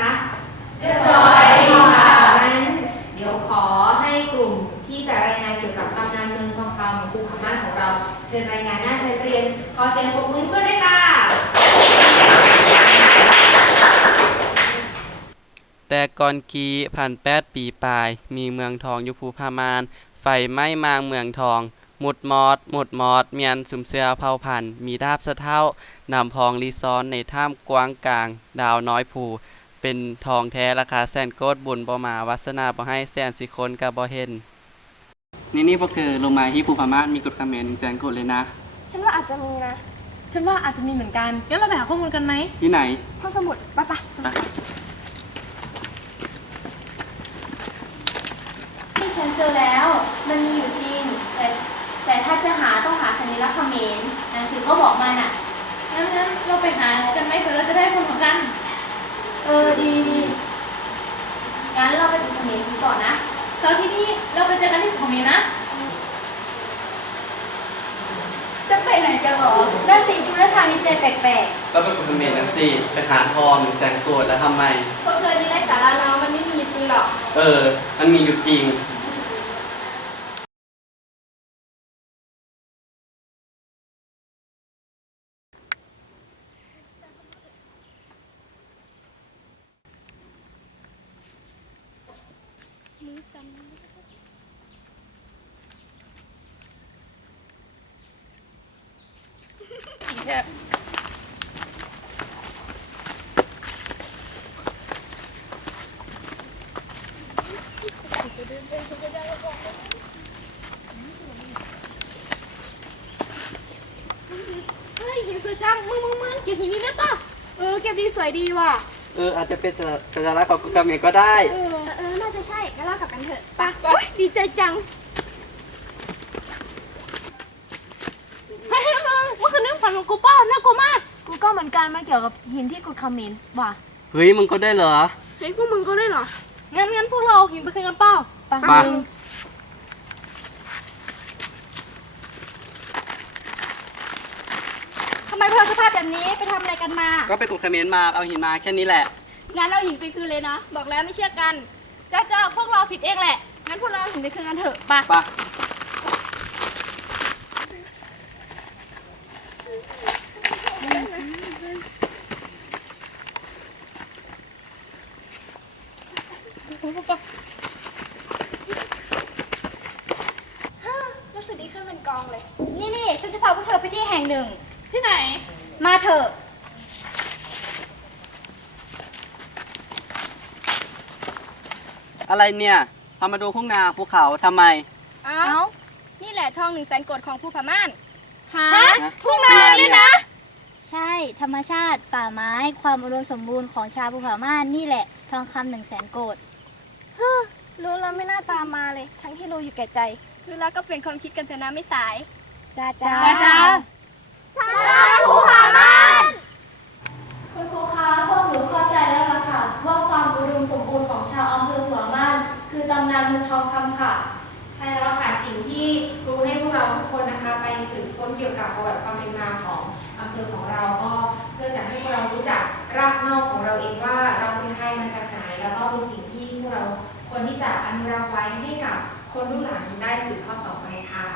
คะเรียบร้อยดีค่ะงั้นเดี๋ยวขอให้กลุ่มที่จะรายงานเกี่ยวกับตำนานเมืองทองคำของครูผามานของเรา เชิญรายงานหน้าชั้นเรียนขอเสียงปรบมือเพื่อนด้วยค่ะ แต่ก่อนกีพันแปดปีปลาย มีเมืองทองยุคภูพามาน ไฟไหม้มางเมืองทอง หมดมอด หมดมอด เมียนสุมเสือเผาพันมีดาบสะเท่านำพองรีซ้อนในถ้ำกว้างกลาง ดาวน้อยผู เป็นทองแท้ราคาแสนโกดบุญบ่มาวัสนาบ่ให้แสนสิคนก็บ่เห็น นี่นี่พวกเธอลงมาที่ภูพามานมีกฎคำเมนหนึ่งแสนกดเลยนะ ฉันว่าอาจจะมีนะ ฉันว่าอาจจะมีเหมือนกัน งั้นเราไปหาข้อมูลกันไหมที่ไหนห้องสมุดปะปะที่ฉันเจอแล้ว มันมีอยู่จริง แต่แต่ถ้าจะหาต้องหาสัญลักษณ์เขมรหนังสือก็บอกมาน่ะงั้นงั้นเราไปหากันไหมเผื่อเราจะได้คนของกันเออดีดีงั้นเราไปดูเขมรกันก่อนนะเสาร์ที่นี่เราไปเจอกันที่ของเมนะ จะไปไหนกันหรอน่าสิดูท่าทางนี้ใจแปลกก็เป็นกฎคำเมนกันสิไปหาทองหนึ่งแสนโกดแล้วทำไม ๆพวกเธอนี่ไร้สาระเนาะมันไม่มีอยู่จริงหรอก เออ มันมีอยู่จริง อีกแค่เฮ้ยหินสวยจังมึงมึงมึงเก็บหินนี้ได้ปะเออเก็บดีสวยดีว่ะ เอออาจจะเป็นสัญลักษณ์ของกฎคำเมนก็ได้ เออ กลับกันเถอะปะปะดีใจจังเฮ้ยมึงเมื่อคืนนึกฝันของกูเป้าน่ากลัวมากกูก็เหมือนกันมันเกี่ยวกับหินที่กูคอมเมนต์ว่ะเฮ้ยมึงก็ได้เหรอเฮ้ยพวกมึงก็ได้เหรองั้นงั้นพวกเราเอาหินไปคืนกันเปล่าปะปะทำไมพวกเราสภาพแบบนี้ไปทำอะไรกันมา ก็ไปกดคอมเมนต์มาเอาหินมาแค่นี้แหละ งั้นเราหินไปคืนเลยนะ บอกแล้วไม่เชื่อกัน จ้าจ้าพวกเราผิดเองแหละ งั้นพวกเราเอาหินไปคืนกันเถอะปะปะรู้สึกดีขึ้นเป็นกองเลย นี่นี่ฉันจะพาพวกเธอไปที่แห่งหนึ่ง ที่ไหน มาเถอะ อะไรเนี่ยพามาดูทุ่งนาภูเขาทำไมเอ้า นี่แหละทองหนึ่งแสนกดของผู้พม่านฮะทุ่งนาเนี่ยนะ ใช่ ธรรมชาติป่าไม้ความอุดมสมบูรณ์ของชาวภูผาม่านนี่แหละทองคำหนึ่งแสนโกดรู้แล้วไม่น่าตามมาเลย ทั้งที่รู้อยู่แก่ใจ รู้แล้วก็เปลี่ยนความคิดกันเถอะนะไม่สาย จ้าจ้า จ้าจ้าภูผาม่ นาลุงทองคำค่ะ ใช่แล้วค่ะสิ่งที่รู้ให้พวกเราทุกคนนะคะ ไปสืบค้นเกี่ยวกับประวัติความเป็นมาของอำเภอของเราก็เพื่อจะให้พวกเรารู้จักรากนอกของเราเองว่าเราเป็นใครมาจากไหนแล้วก็เป็นสิ่งที่พวกเราควรที่จะอนุรักษ์ไว้ให้กับคนรุ่นหลังได้สืบทอดต่อไปค่ะ